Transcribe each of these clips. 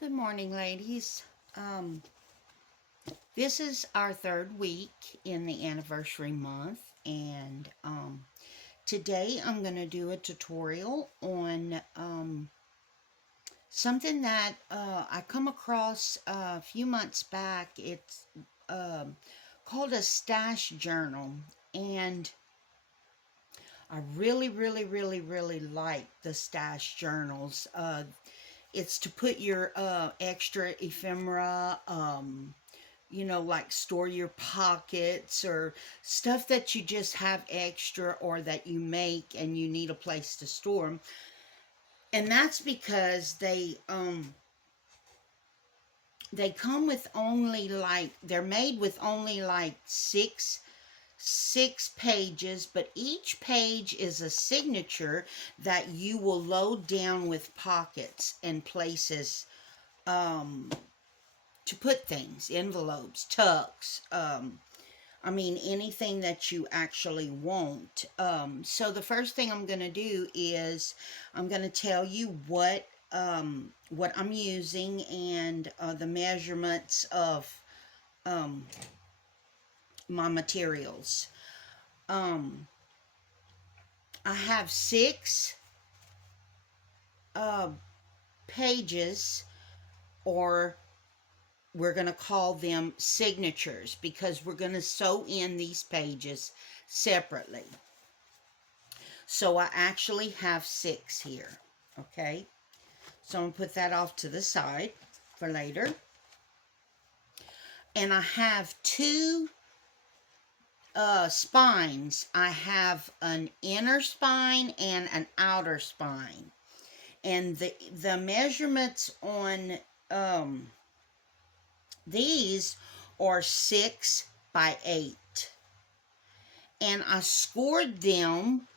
Good morning, ladies. Um, this is our third week in the anniversary month, and today I'm going to do a tutorial on something that I come across a few months back. It's um, called a stash journal, and I really like the stash journals. It's to put your extra ephemera, like store your pockets or stuff that you just have extra or that you make and you need a place to store them. And that's because they come with only they're made with only six pages, but each page is a signature that you will load down with pockets and places to put things, envelopes, tucks, anything that you actually want. So the first thing I'm going to do is I'm going to tell you what I'm using and the measurements of um, my materials. Um, I have six uh, pages, or we're going to call them signatures, because we're going to sew in these pages separately. So I actually have six here. Okay. So I'm going to put that off to the side for later. And I have two spines. I have an inner spine and an outer spine. And the measurements on these are 6 by 8. And I scored them.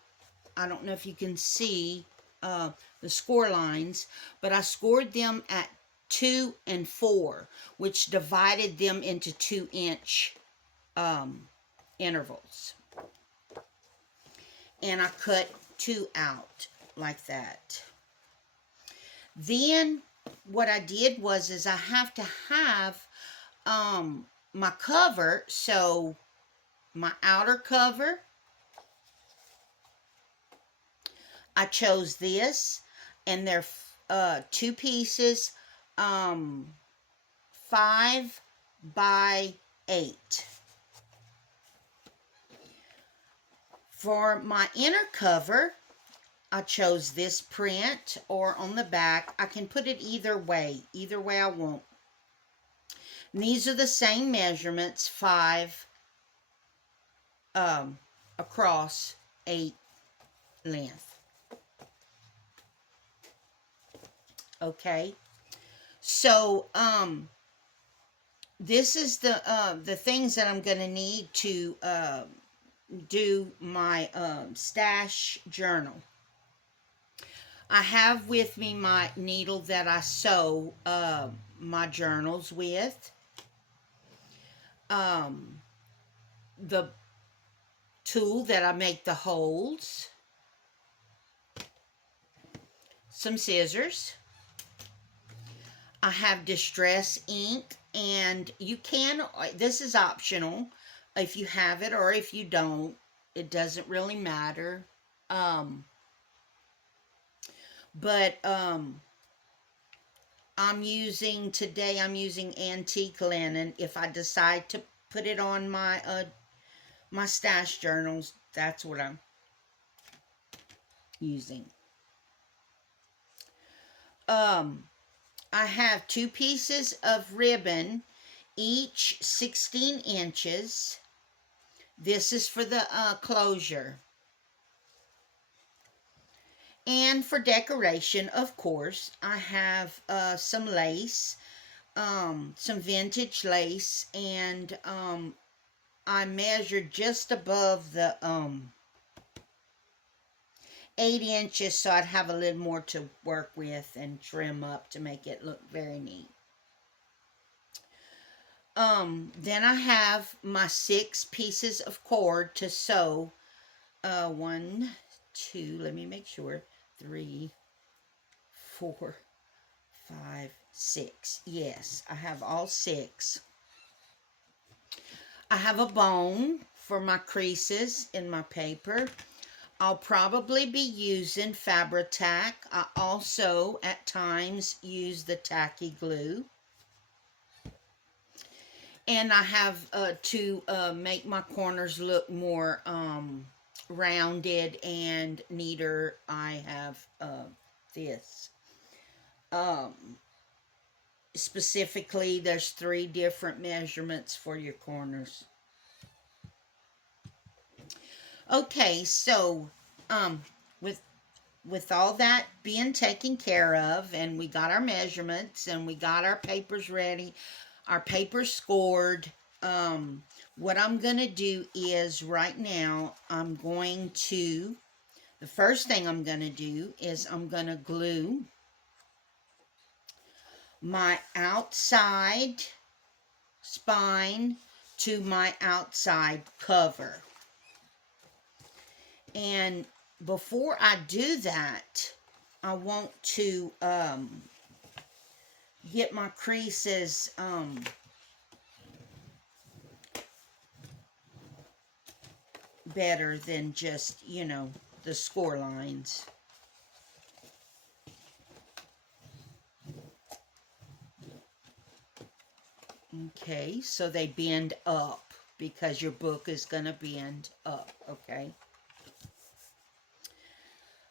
I don't know if you can see the score lines, but I scored them at 2 and 4, which divided them into 2-inch intervals. And I cut 2 out like that. Then what I did is I have to have my cover, so my outer cover, I chose this, and they're two pieces, 5 by 8. For my inner cover, I chose this print, or on the back. I can put it either way I want. And these are the same measurements, 5 across, 8 length. Okay, so this is the things that I'm going to need to do my stash journal. I have with me my needle that I sew my journals with, the tool that I make the holes, some scissors. I have distress ink, and you can, this is optional if you have it or if you don't. It doesn't really matter. But I'm using antique linen. If I decide to put it on my stash journals, that's what I'm using. I have 2 pieces of ribbon, each 16 inches. This is for the closure. And for decoration, of course, I have some lace, some vintage lace, and I measured just above the 8 inches, so I'd have a little more to work with and trim up to make it look very neat. Then I have my 6 pieces of cord to sew. 1, 2, let me make sure, 3, 4, 5, 6. Yes, I have all 6. I have a bone for my creases in my paper. I'll probably be using Fabri-Tac. I also, at times, use the tacky glue. And I have to make my corners look more rounded and neater. I have this. Um, Specifically, there's 3 different measurements for your corners. Okay, so um, with all that being taken care of, and we got our measurements, and we got our papers ready, our papers scored, what I'm going to do is right now, the first thing I'm going to do is I'm going to glue my outside spine to my outside cover. And before I do that, I want to get my creases better than just, the score lines. Okay, so they bend up because your book is going to bend up, okay?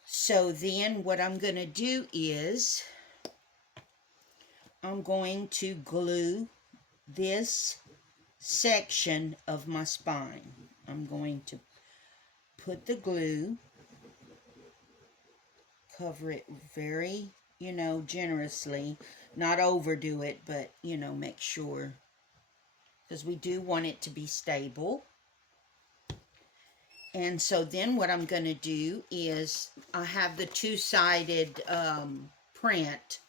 So then what I'm going to do is I'm going to glue this section of my spine. I'm going to put the glue, cover it very, generously, not overdo it, but, make sure, because we do want it to be stable. And so then what I'm going to do is I have the two-sided print,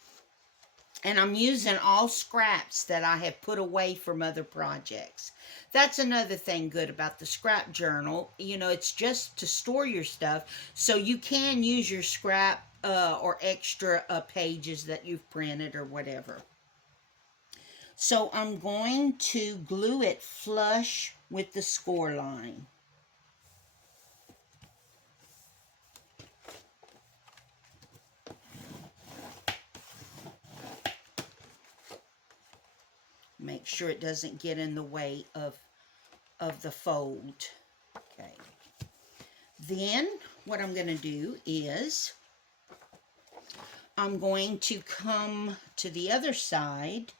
and I'm using all scraps that I have put away from other projects. That's another thing good about the scrap journal. It's just to store your stuff, so you can use your scrap or extra pages that you've printed or whatever. So I'm going to glue it flush with the score line. Make sure it doesn't get in the way of the fold. Okay. Then what I'm going to do is I'm going to come to the other side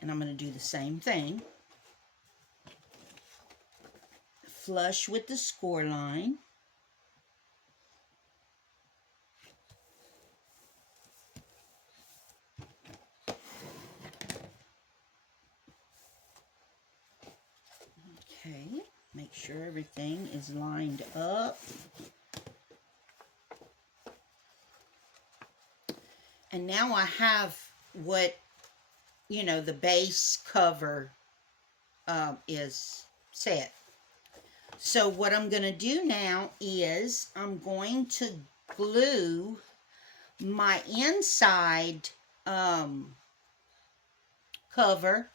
and I'm going to do the same thing. Flush with the score line. Okay, make sure everything is lined up. And now I have what, the base cover is set. So what I'm going to do now is I'm going to glue my inside cover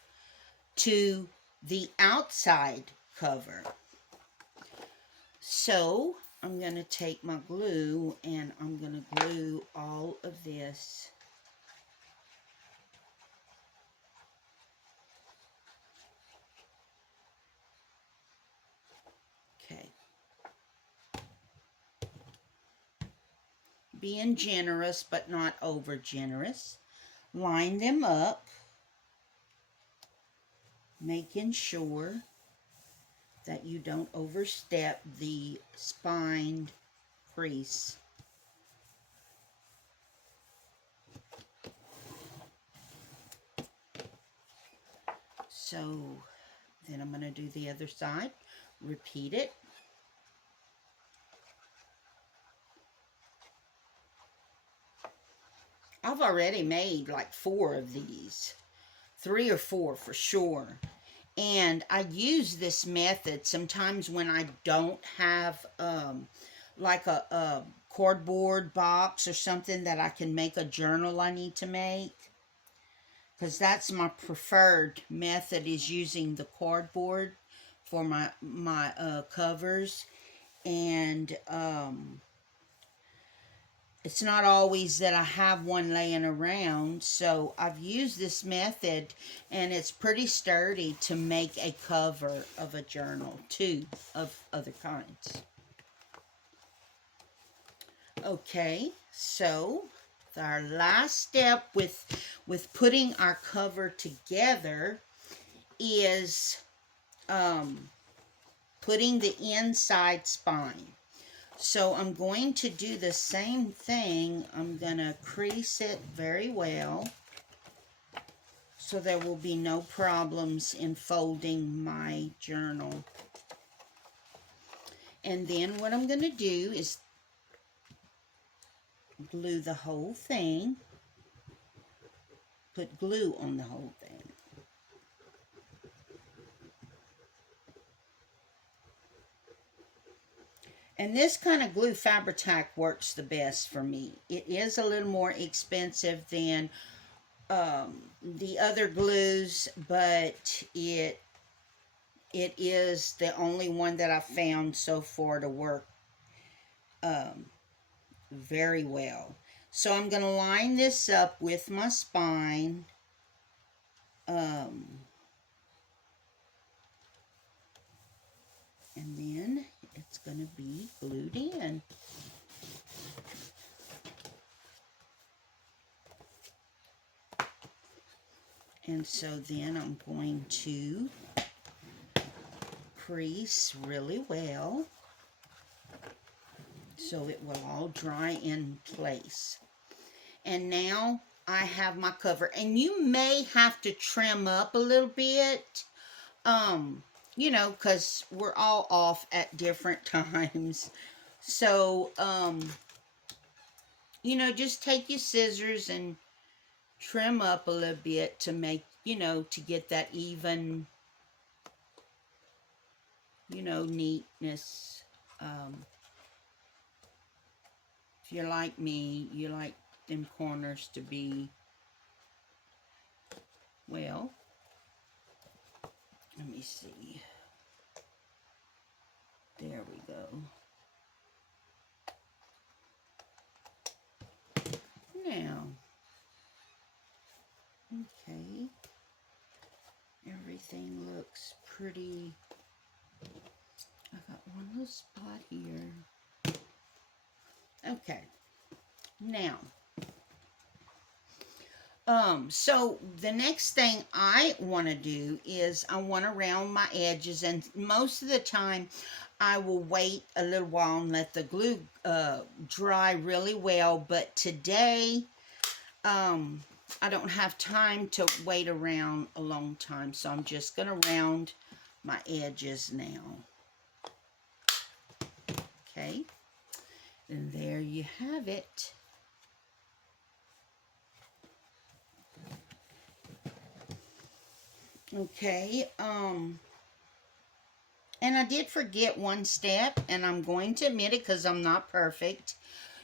to the outside cover. So I'm going to take my glue and I'm going to glue all of this . Okay. Being generous but not over generous. Line them up, making sure that you don't overstep the spine crease. So then I'm going to do the other side. Repeat it. I've already made like 4 of these. 3 or 4 for sure. And I use this method sometimes when I don't have like a cardboard box or something that I can make a journal I need to make. Because that's my preferred method, is using the cardboard for my covers. And it's not always that I have one laying around, so I've used this method, and it's pretty sturdy to make a cover of a journal too, of other kinds. Okay, so our last step with putting our cover together is putting the inside spine. So I'm going to do the same thing. I'm going to crease it very well so there will be no problems in folding my journal. And then what I'm going to do is glue the whole thing. Put glue on the whole thing. And this kind of glue, Fabri-Tac, works the best for me. It is a little more expensive than the other glues, but it is the only one that I've found so far to work very well. So I'm going to line this up with my spine. And then it's going to be glued in. And so then I'm going to crease really well so it will all dry in place. And now I have my cover. And you may have to trim up a little bit, you know, because we're all off at different times. So, you know, just take your scissors and trim up a little bit to make, you know, to get that even, you know, neatness. If you're like me, you like them corners to be, well, let me see. There we go. Now, okay, everything looks pretty. I got one little spot here. Okay, now, so the next thing I want to do is I want to round my edges, and most of the time I will wait a little while and let the glue dry really well, but today I don't have time to wait around a long time, so I'm just going to round my edges now. Okay, and there you have it. Okay, and I did forget one step, and I'm going to admit it because I'm not perfect.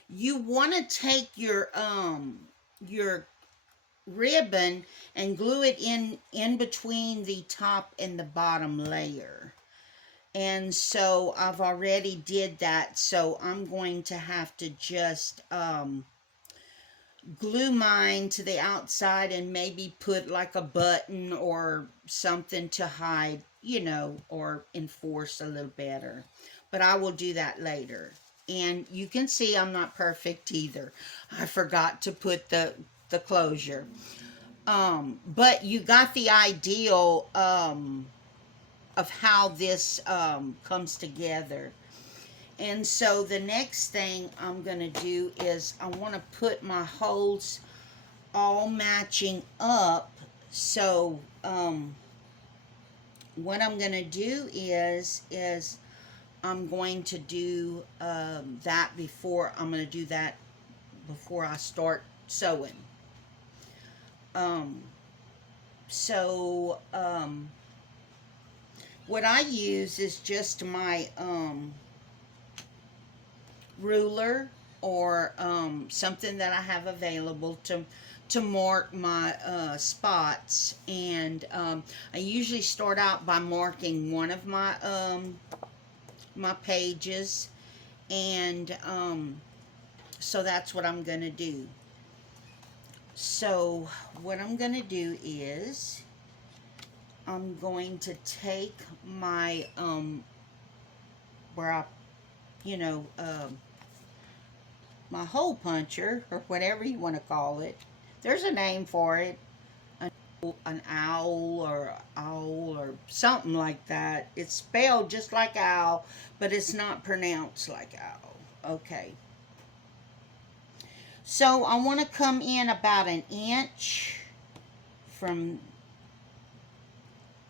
You want to take your ribbon and glue it in between the top and the bottom layer. And so I've already did that, so I'm going to have to just glue mine to the outside and maybe put like a button or something to hide, you know, or enforce a little better. But I will do that later. And you can see I'm not perfect either. I forgot to put the closure. But you got the ideal of how this comes together. And so the next thing I'm going to do is I want to put my holes all matching up. So what I'm going to do is I'm going to do that before I start sewing. So what I use is just my ruler, or something that I have available to mark my spots. And I usually start out by marking one of my pages, and so that's what I'm gonna do. So what I'm gonna do is I'm going to take my where I, you know, my hole puncher, or whatever you want to call it. There's a name for it. An owl, or something like that. It's spelled just like owl, but it's not pronounced like owl. Okay. So I want to come in about an inch from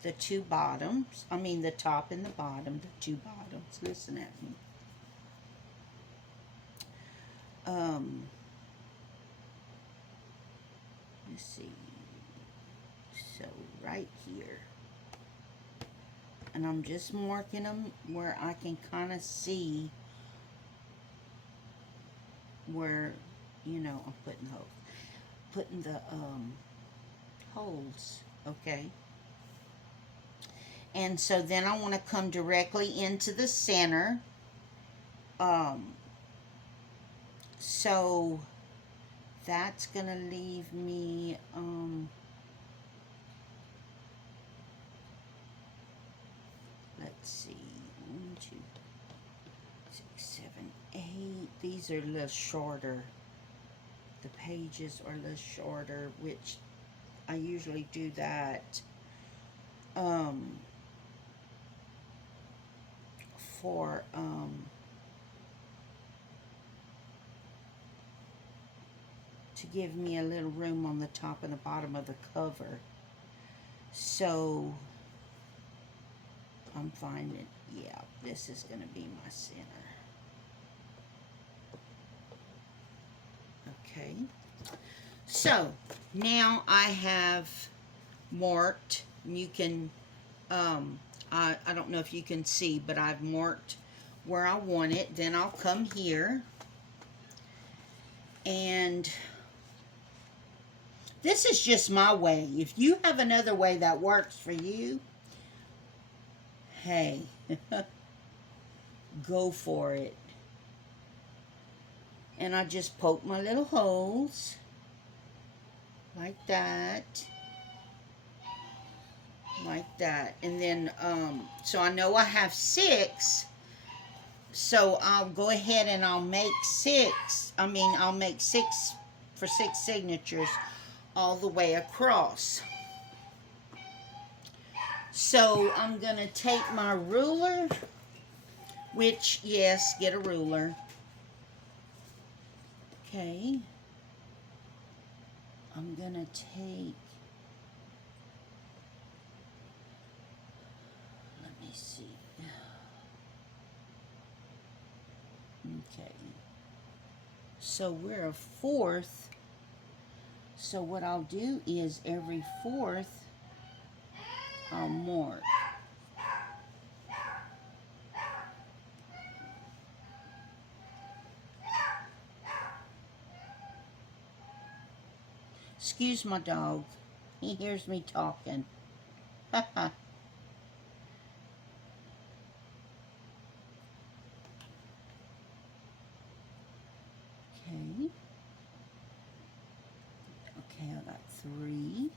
the two bottoms. I mean the top and the bottom, the two bottoms. Listen at me. Let's see. So right here. And I'm just marking them where I can kind of see where, I'm putting the holes. Okay. And so then I want to come directly into the center. So that's gonna leave me let's see, 1, 2, 6, 7, 8. These are a little shorter. The pages are a little shorter, which I usually do that for to give me a little room on the top and the bottom of the cover. So I'm finding, yeah, this is going to be my center. Okay. So now I have marked. You can, I don't know if you can see, but I've marked where I want it. Then I'll come here, and this is just my way. If you have another way that works for you, hey, go for it. And I just poke my little holes like that. Like that. And then, so I know I have 6. So I'll go ahead and I'll make 6. I'll make 6 for 6 signatures all the way across. So I'm going to take my ruler, which, yes, get a ruler. Okay. I'm going to take, let me see. Okay. So we're a 4th. So what I'll do is every 4th, I'll mark. Excuse my dog. He hears me talking. Haha. Okay. Okay, I got 3.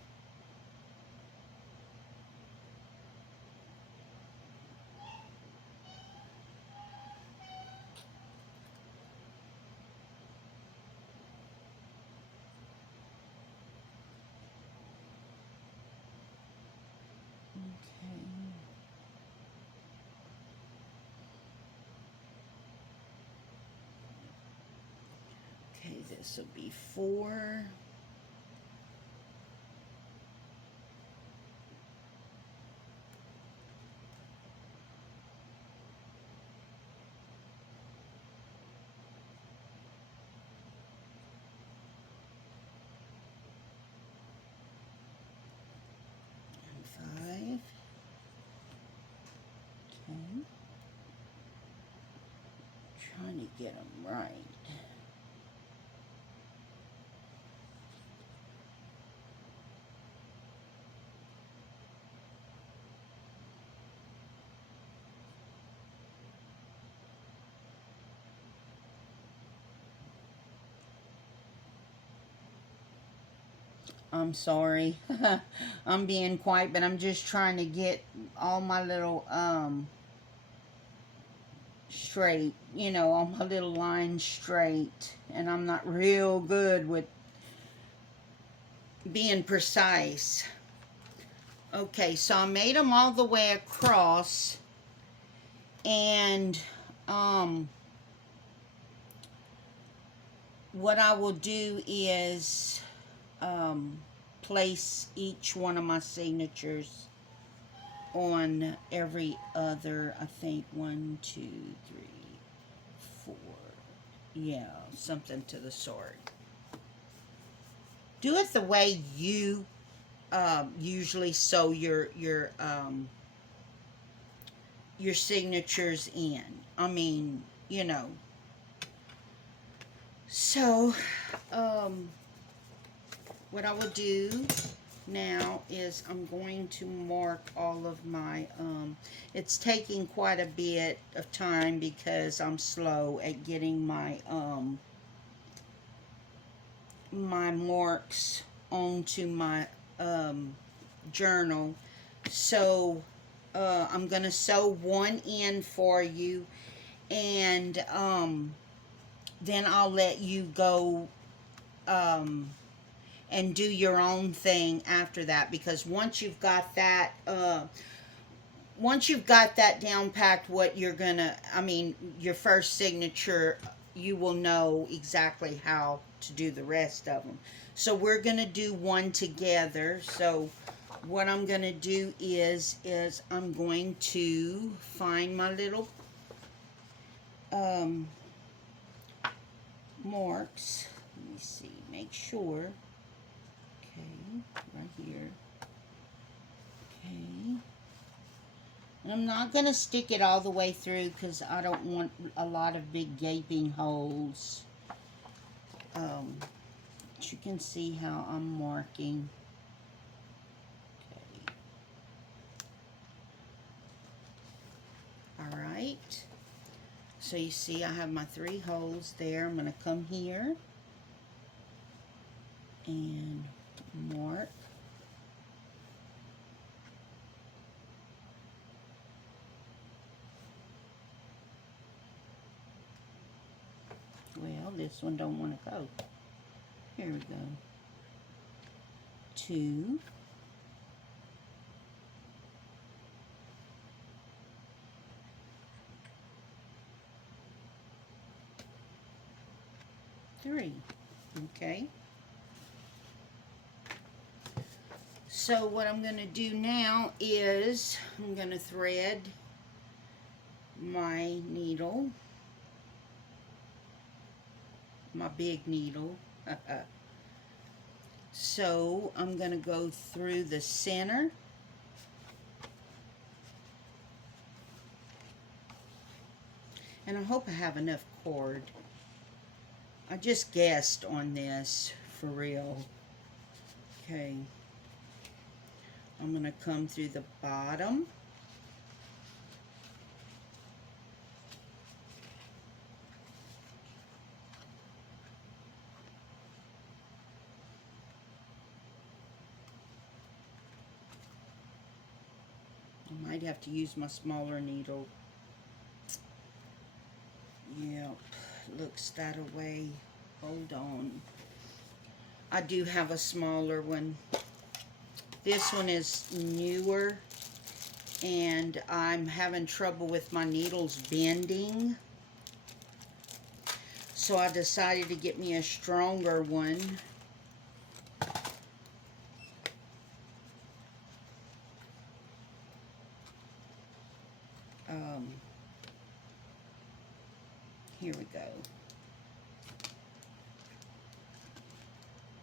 Okay, this will be 4. trying to get them right. I'm sorry. I'm being quiet, but I'm just trying to get all my little straight, you know, all my little lines straight. And I'm not real good with being precise. Okay, so I made them all the way across, and what I will do is place each one of my signatures on every other, I think, 1, 2, 3, 4, yeah, something to the sort. Do it the way you usually sew your signatures in. I mean, you know. So, what I will do now is I'm going to mark all of my, it's taking quite a bit of time because I'm slow at getting my, my marks onto my, journal. So, I'm going to sew one in for you, and, then I'll let you go, and do your own thing after that, because once you've got that down packed, what you're gonna, I mean, your first signature, you will know exactly how to do the rest of them. So we're gonna do one together. So what I'm gonna do is I'm going to find my little marks. Let me see, make sure. Okay, right here. Okay. And I'm not going to stick it all the way through because I don't want a lot of big gaping holes. But you can see how I'm marking. Okay. Alright. So you see I have my 3 holes there. I'm going to come here and mark. Well, this one don't want to go. Here we go. 2. 3. Okay. So what I'm going to do now is I'm going to thread my needle, my big needle. So I'm going to go through the center. And I hope I have enough cord. I just guessed on this, for real. Okay. I'm going to come through the bottom. I might have to use my smaller needle. Yep, looks that away. Hold on. I do have a smaller one. This one is newer, and I'm having trouble with my needles bending. So I decided to get me a stronger one. Here we go.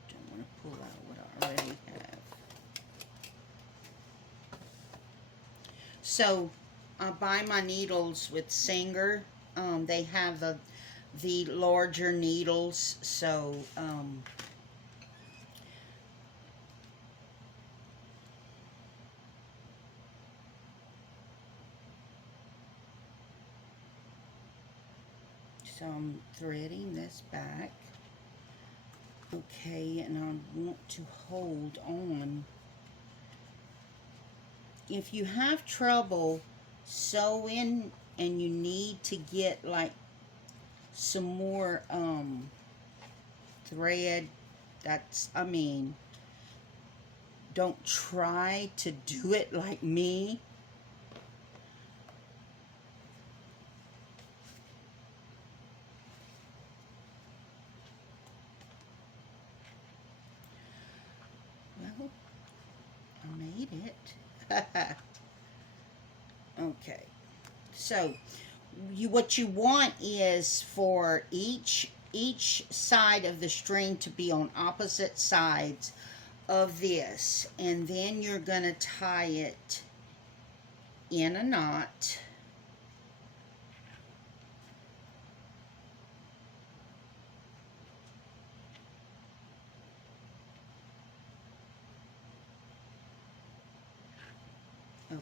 Don't want to pull out what I already have. So I buy my needles with Singer. They have the larger needles, so so I'm threading this back. Okay, and I want to hold on. If you have trouble sewing and you need to get like some more thread, I mean, don't try to do it like me. Well, I made it. Okay, so what you want is for each side of the string to be on opposite sides of this, and then you're going to tie it in a knot.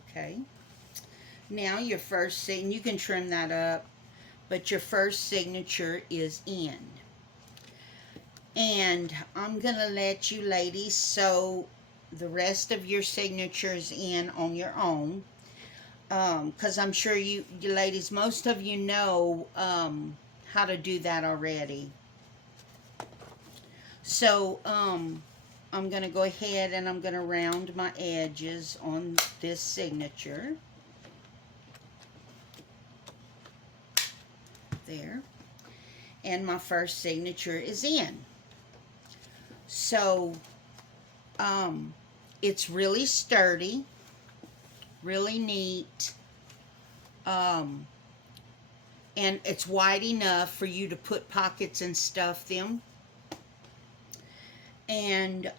Okay, now your first and you can trim that up, but your first signature is in. And I'm going to let you ladies sew the rest of your signatures in on your own. Because I'm sure you ladies, most of you know how to do that already. So, I'm going to go ahead and I'm going to round my edges on this signature. There. And my first signature is in. So, it's really sturdy, really neat, and it's wide enough for you to put pockets and stuff them. And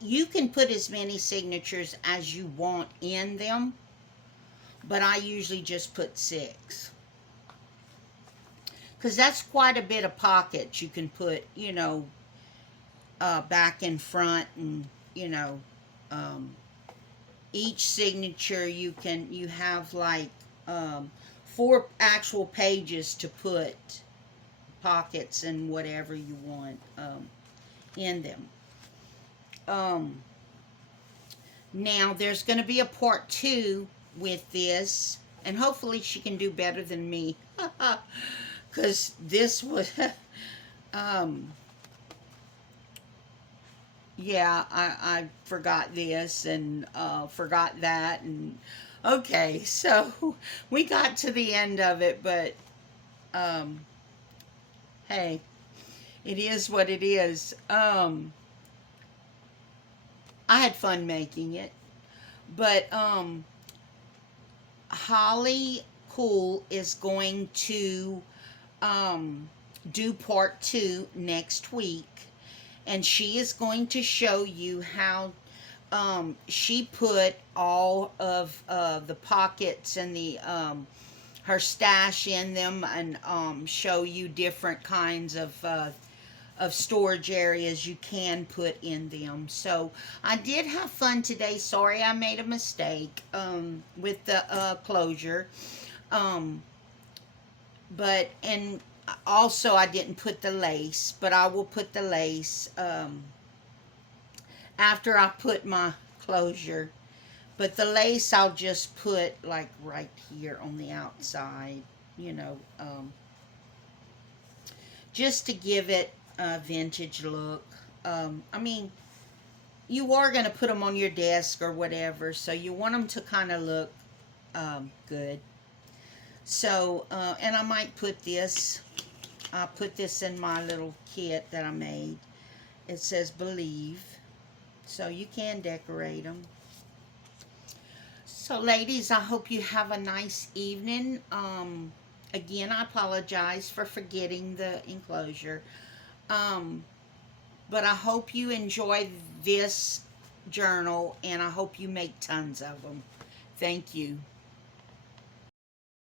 you can put as many signatures as you want in them, but I usually just put 6. Because that's quite a bit of pockets you can put, you know, back and front, and, you know, each signature you have like 4 actual pages to put pockets and whatever you want in them. Now there's going to be a part 2 with this, and hopefully she can do better than me, because this was yeah, I forgot this and forgot that, and okay, so we got to the end of it, but hey, it is what it is. I had fun making it, but Holly Cool is going to do part 2 next week, and she is going to show you how she put all of the pockets and the her stash in them, and show you different kinds of storage areas you can put in them. So I did have fun today. Sorry I made a mistake with the closure. But, and also I didn't put the lace, but I will put the lace after I put my closure. But the lace I'll just put like right here on the outside, you know, just to give it a vintage look. I mean, you are going to put them on your desk or whatever, so you want them to kind of look good. So, and I might put this, I'll put this in my little kit that I made. It says Believe, so you can decorate them. So, ladies, I hope you have a nice evening. Again, I apologize for forgetting the enclosure. But I hope you enjoy this journal, and I hope you make tons of them. Thank you.